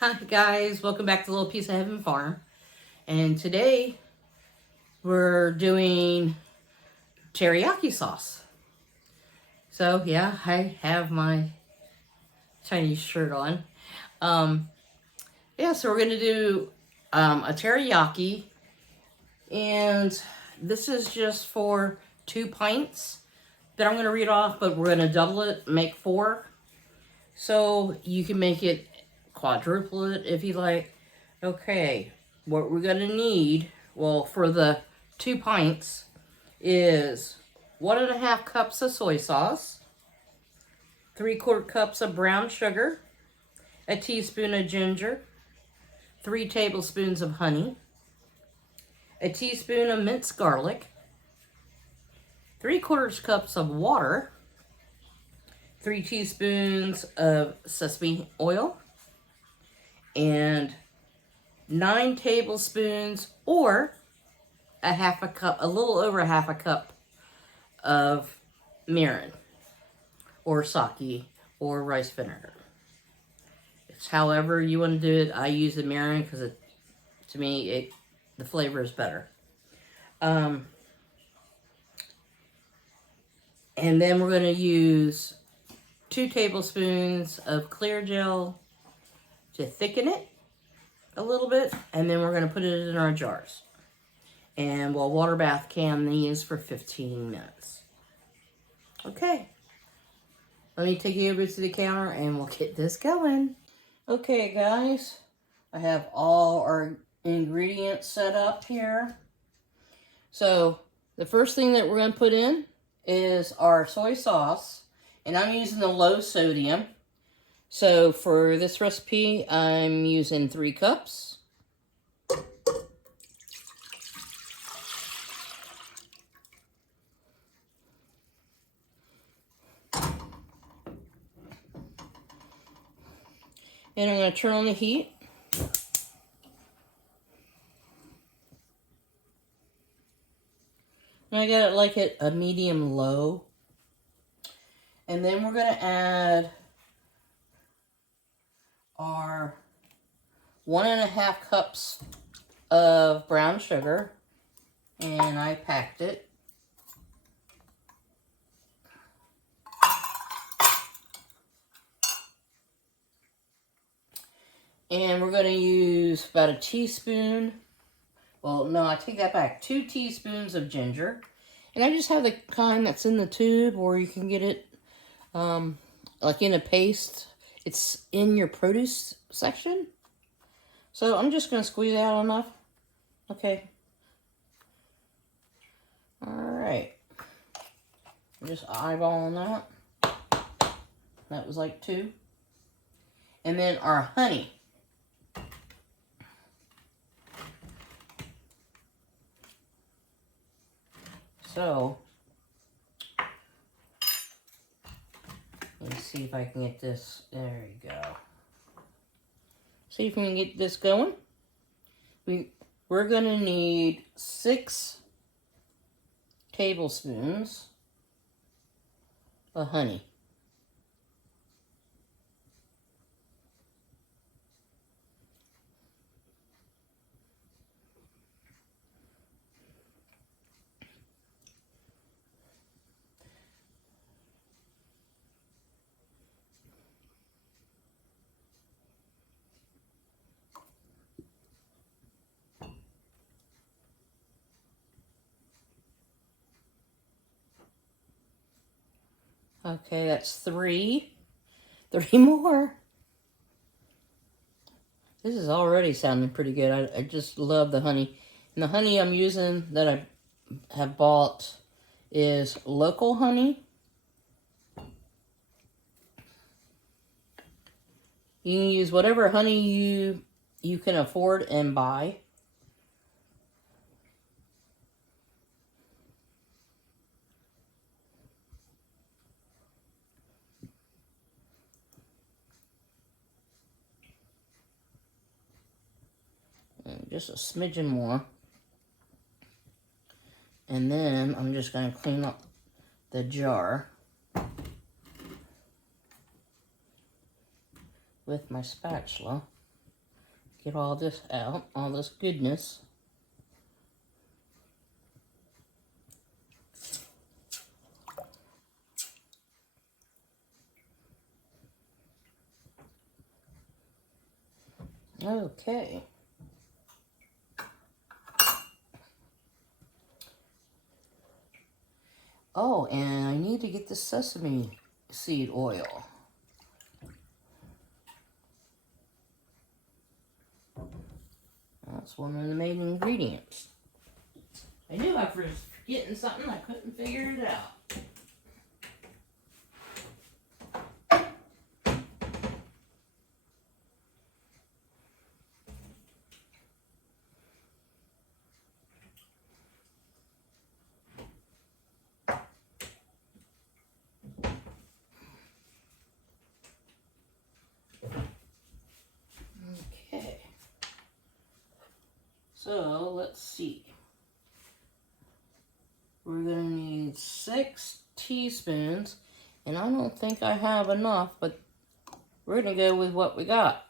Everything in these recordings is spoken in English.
Hi guys, welcome back to Little Piece of Heaven Farm. And today we're doing teriyaki sauce. So yeah, I have my Chinese shirt on. Yeah, so we're gonna do a teriyaki, and this is just for 2 pints that I'm gonna read off, but we're gonna double it, make 4. So you can make it quadruple it if you like. Okay, what we're gonna need, well, for the 2 pints is 1.5 cups of soy sauce, 3/4 cups of brown sugar, a teaspoon of ginger, 3 tablespoons of honey, a teaspoon of minced garlic, 3/4 cups of water, 3 teaspoons of sesame oil, and 9 tablespoons or a little over half a cup of mirin or sake or rice vinegar. It's however you want to do it. I use the mirin because to me the flavor is better. And then we're going to use 2 tablespoons of clear gel to thicken it a little bit, and then we're going to put it in our jars. And we'll water bath can these for 15 minutes. Okay, let me take you over to the counter and we'll get this going. Okay guys, I have all our ingredients set up here. So the first thing that we're going to put in is our soy sauce, and I'm using the low sodium. So for this recipe, I'm using 3 cups. And I'm going to turn on the heat. And I got it like at a medium low. And then we're going to add our 1.5 cups of brown sugar. And I packed it. And we're going to use about a teaspoon. Well, no, I take that back. 2 teaspoons of ginger. And I just have the kind that's in the tube, or you can get it like in a paste. It's in your produce section. So I'm just going to squeeze out enough. Okay. Alright. Just eyeballing that. That was like 2. And then our honey. So, let's see if I can get this. There you go. See if we can get this going. We're going to need 6 tablespoons of honey. Okay, that's 3. 3 more. This is already sounding pretty good. I just love the honey. And the honey I'm using that I have bought is local honey. You can use whatever honey you can afford and buy. And just a smidgen more. And then I'm just going to clean up the jar with my spatula. Get all this out, all this goodness. Okay. Oh, and I need to get the sesame seed oil. That's one of the main ingredients. I knew I was forgetting something. I couldn't figure it out. Okay. So, let's see. We're going to need 6 teaspoons. And I don't think I have enough, but we're going to go with what we got.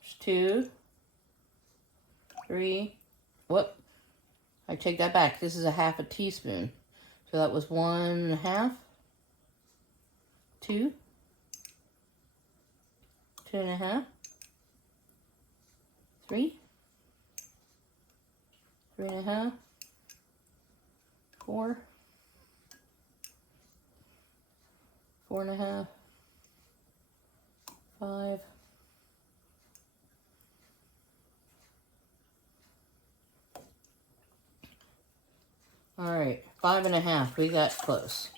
There's 2, 3. Whoop. I take that back. This is a half a teaspoon. So that was 1.5. 2. 2.5. 3. 3.5. 4. 4.5. 5. 5.5. We got close.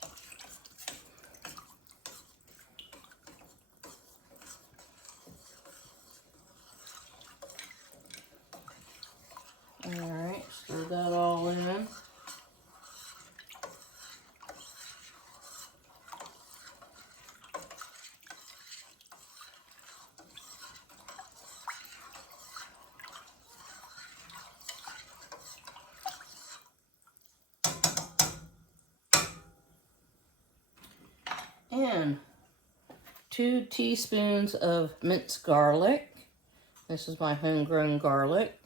Alright, stir that all in. And 2 teaspoons of minced garlic. This is my homegrown garlic.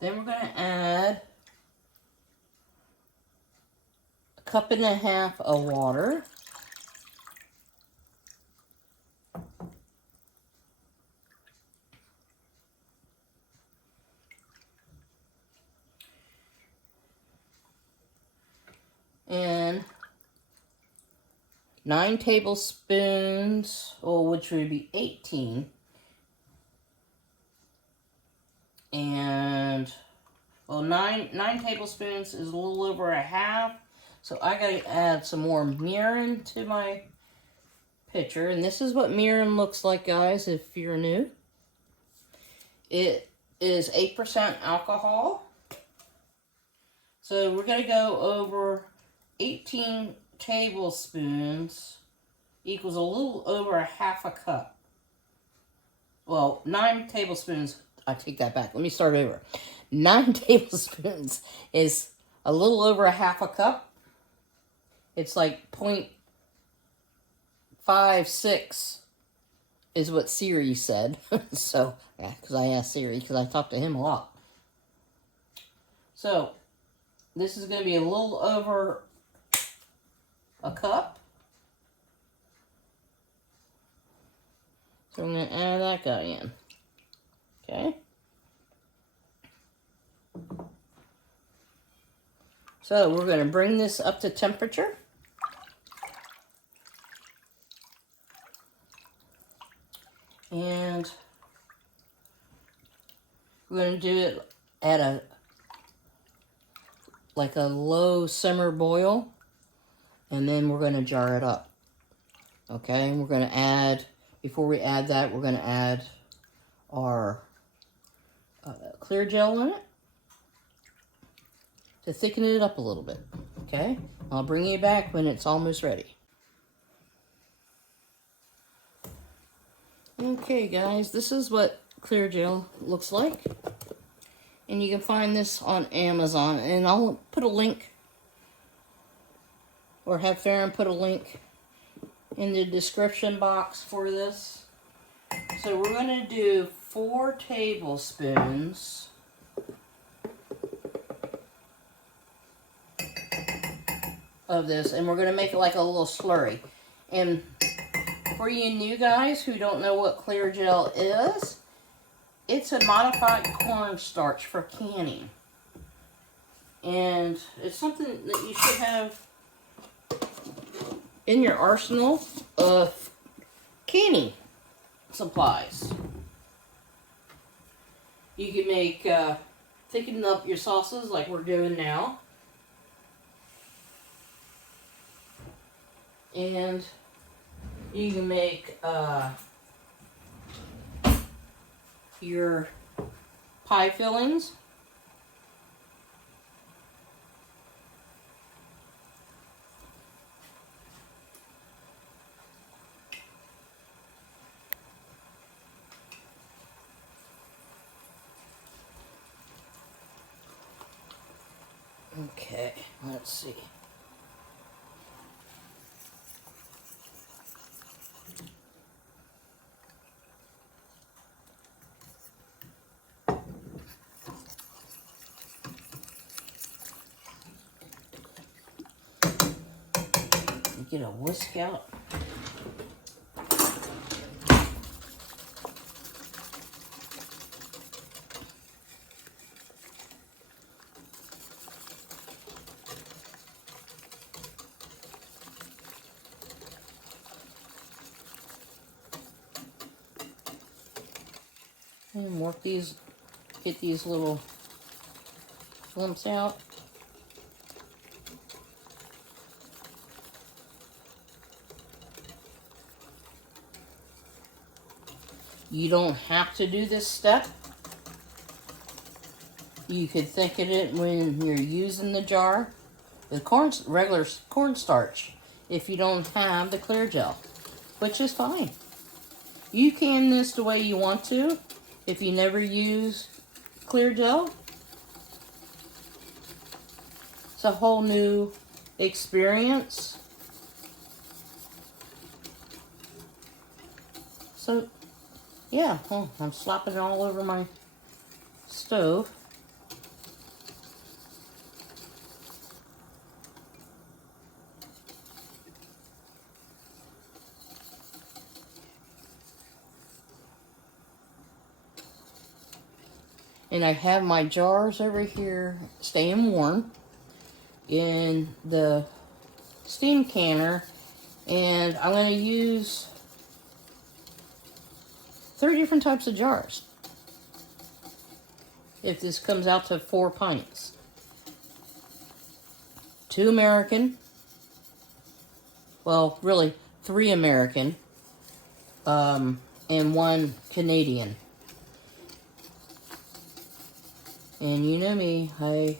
Then we're going to add 1.5 cups of water. And 9 tablespoons, which would be 18. And, 9 tablespoons is a little over a half. So I gotta add some more mirin to my pitcher. And this is what mirin looks like, guys, if you're new. It is 8% alcohol. So we're gonna go over 18 tablespoons equals a little over a half a cup. Well, 9 tablespoons, I take that back. Let me start over. 9 tablespoons is a little over a half a cup. It's like 0.56 is what Siri said. So, yeah, because I asked Siri, because I talked to him a lot. So, this is going to be a little over a cup. So I'm going to add that guy in. Okay. So we're going to bring this up to temperature. And we're going to do it at a low simmer boil. And then we're going to jar it up. Okay, and we're going to add, before we add that, we're going to add our clear gel in it to thicken it up a little bit. Okay, I'll bring you back when it's almost ready. Okay, guys, this is what clear gel looks like. And you can find this on Amazon. And I'll put a link, or have Farron put a link in the description box for this. So we're going to do 4 tablespoons of this, and we're going to make it like a little slurry. And for you new guys who don't know what clear gel is, it's a modified cornstarch for canning. And it's something that you should have in your arsenal of canning supplies. You can make, thicken up your sauces like we're doing now. And you can make your pie fillings. Okay, let's see. Get a whisk out. And work these, get these little lumps out. You don't have to do this step. You could thicken it when you're using the jar, the regular cornstarch, if you don't have the clear gel, which is fine. You can this the way you want to. If you never use clear gel, it's a whole new experience. So, yeah, I'm slapping it all over my stove. And I have my jars over here staying warm in the steam canner. And I'm going to use 3 different types of jars if this comes out to 4 pints. 2 American, well, really 3 American, and 1 Canadian. And you know me, I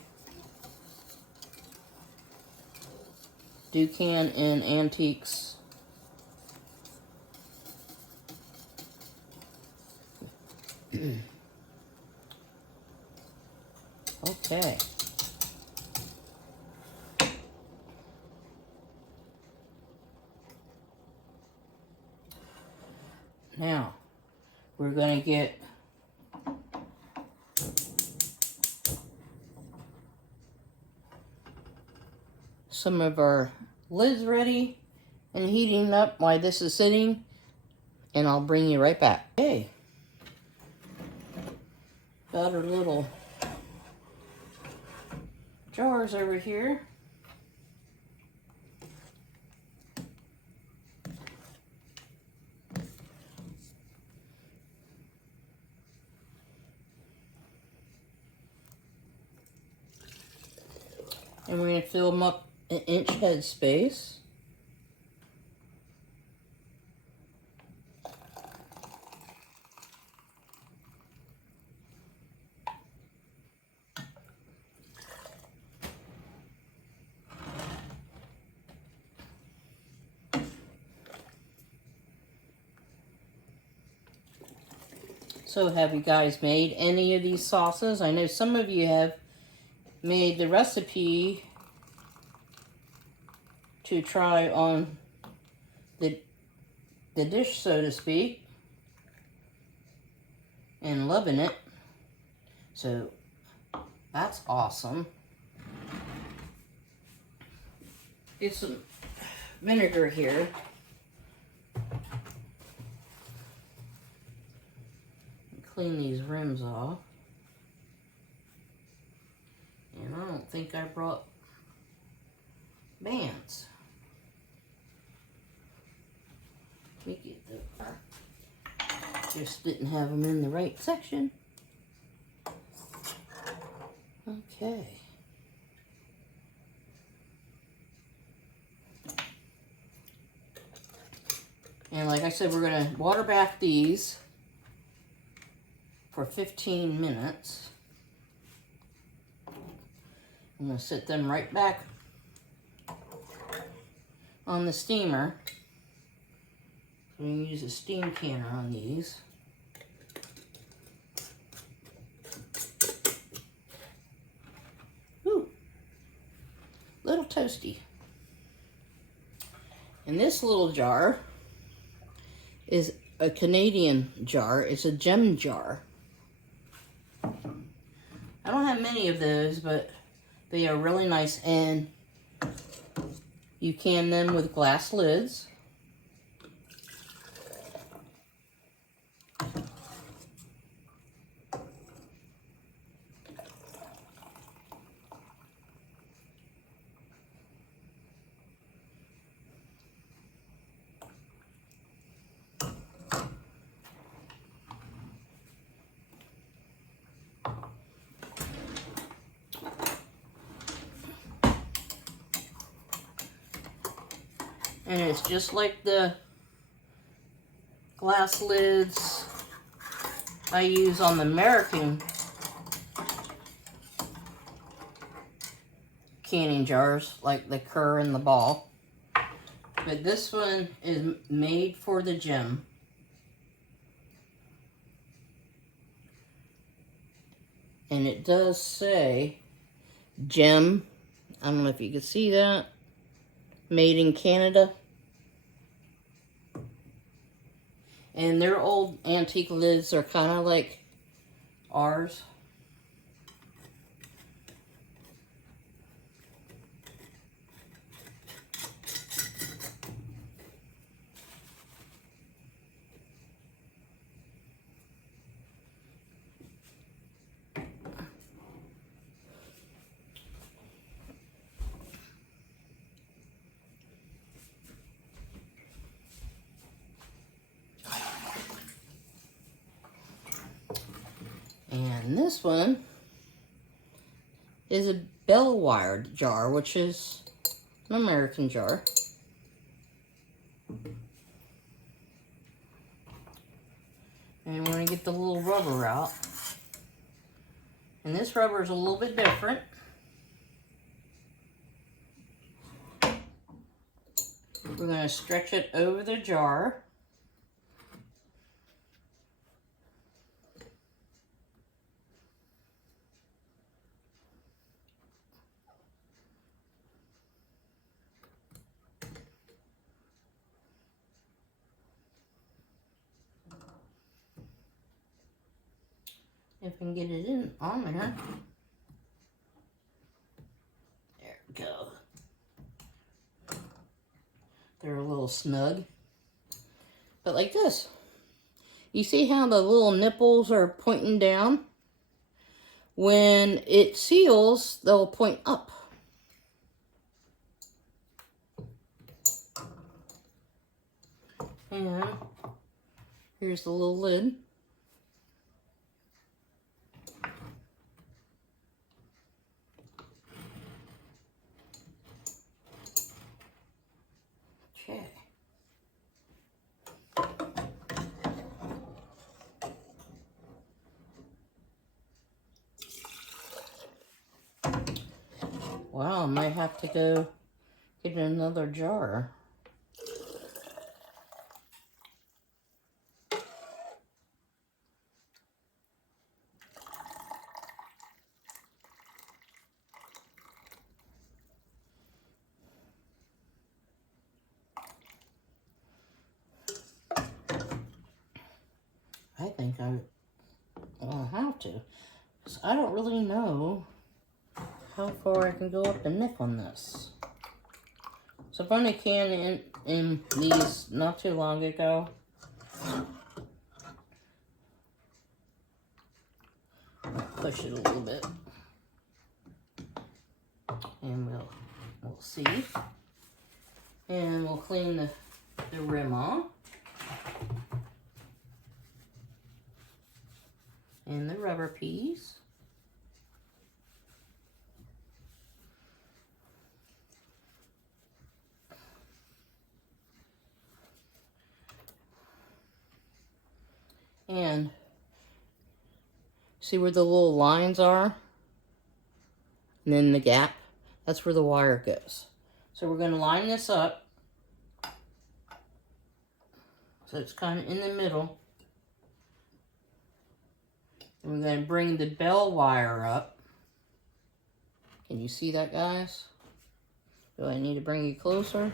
do can in antiques. Okay. Now, we're going to get some of our lids ready and heating up while this is sitting, and I'll bring you right back. Okay. Got our little jars over here. And we're going to fill them up an inch head space. So have you guys made any of these sauces? I know some of you have made the recipe to try on the dish, so to speak, and loving it. So that's awesome. Get some vinegar here. Clean these rims off. And I don't think I brought bands. Let me get the, just didn't have them in the right section. Okay. And like I said, we're going to water bath these for 15 minutes. I'm going to set them right back on the steamer. I'm going to use a steam canner on these. Ooh, little toasty. And this little jar is a Canadian jar. It's a gem jar. I don't have many of those, but they are really nice, and you can them with glass lids. And it's just like the glass lids I use on the American canning jars, like the Kerr and the Ball. But this one is made for the gem. And it does say gem. I don't know if you can see that. Made in Canada. And their old antique lids are kind of like ours. And this one is a bell-wired jar, which is an American jar. And we're going to get the little rubber out. And this rubber is a little bit different. We're going to stretch it over the jar. If I can get it in on there. There we go. They're a little snug. But like this. You see how the little nipples are pointing down? When it seals, they'll point up. And here's the little lid. Okay. Wow, I might have to go get another jar. think I'll have to. So I don't really know how far I can go up the neck on this. So I found a can in these not too long ago. Push it a little bit. And we'll see. And we'll clean the rim off. And the rubber piece. And see where the little lines are? And then the gap? That's where the wire goes. So we're going to line this up. So it's kind of in the middle. And we're going to bring the bell wire up. Can you see that, guys? Do I need to bring you closer?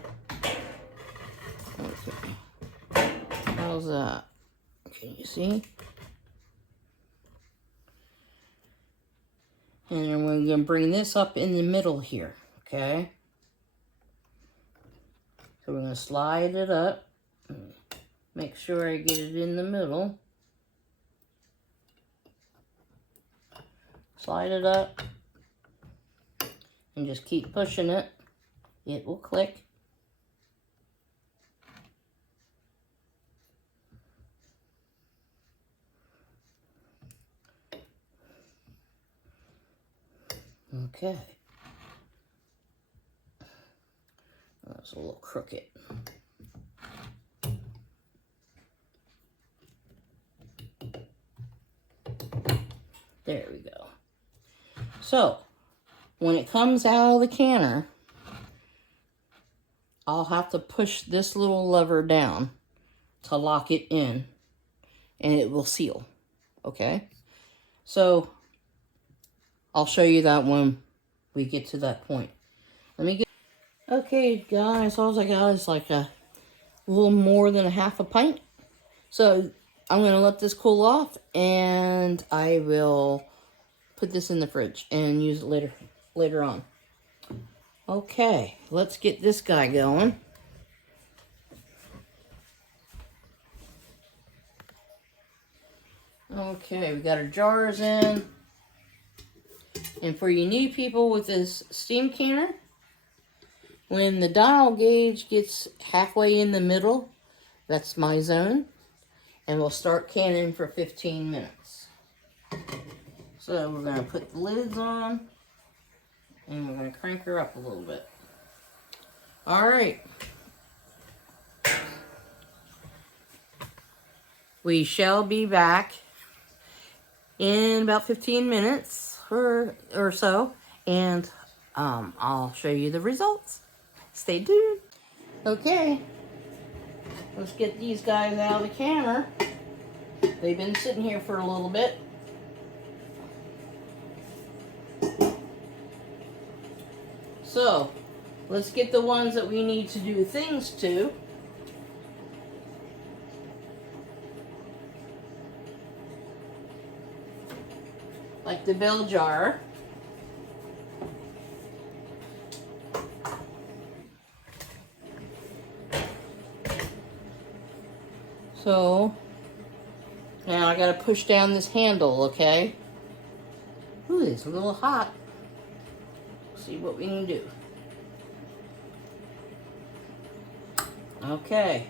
Okay. How's that? Can you see? And then we're going to bring this up in the middle here, okay? So we're going to slide it up. Make sure I get it in the middle. Slide it up. And just keep pushing it. It will click. Okay. That's a little crooked. There we go. So, when it comes out of the canner, I'll have to push this little lever down to lock it in, and it will seal. Okay? So, I'll show you that when we get to that point. Okay, guys, all I got is like a little more than a half a pint. So I'm going to let this cool off, and I will put this in the fridge and use it later on. Okay, let's get this guy going. Okay, we got our jars in. And for you new people with this steam canner, when the dial gauge gets halfway in the middle, that's my zone. And we'll start canning for 15 minutes. So we're going to put the lids on. And we're going to crank her up a little bit. Alright. We shall be back in about 15 minutes or so. And I'll show you the results. Stay tuned. Okay. Let's get these guys out of the canner. They've been sitting here for a little bit. So, let's get the ones that we need to do things to. Like the bell jar. So, now I gotta push down this handle, okay? Ooh, it's a little hot. See what we can do. Okay.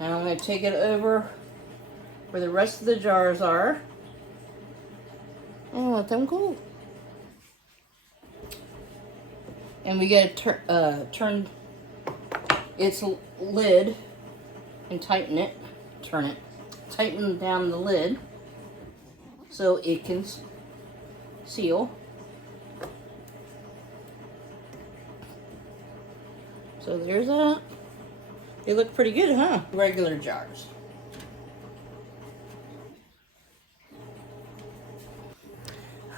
Now I'm gonna take it over where the rest of the jars are and let them cool. And we gotta turn its lid and tighten it. Turn it. Tighten down the lid so it can seal. So there's that. They look pretty good, huh? Regular jars.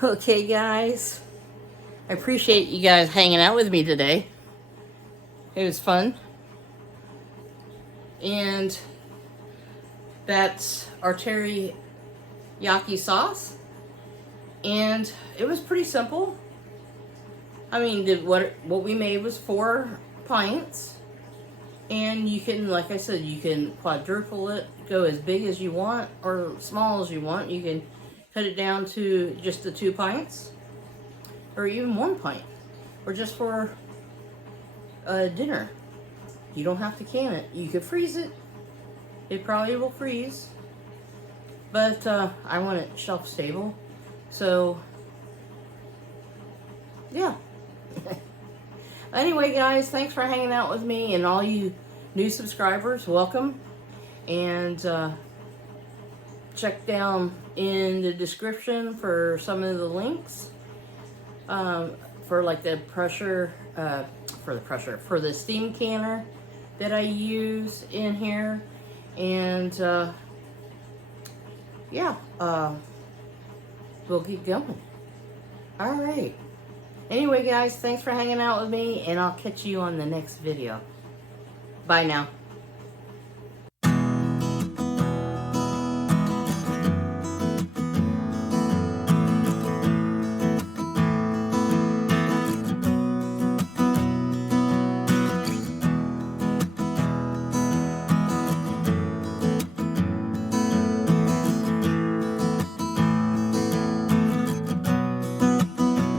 Okay, guys. I appreciate you guys hanging out with me today. It was fun. And that's our teriyaki sauce. And it was pretty simple. I mean, what we made was 4 pints. And you can, like I said, you can quadruple it, go as big as you want or small as you want. You can cut it down to just the 2 pints or even 1 pint or just for dinner. You don't have to can it. You could freeze it. It probably will freeze. But I want it shelf stable. So, yeah. Anyway, guys, thanks for hanging out with me, and all you new subscribers, welcome. And check down in the description for some of the links for like the pressure, for the steam canner that I use in here. And yeah, we'll keep going. All right. Anyway, guys, thanks for hanging out with me, and I'll catch you on the next video. Bye now.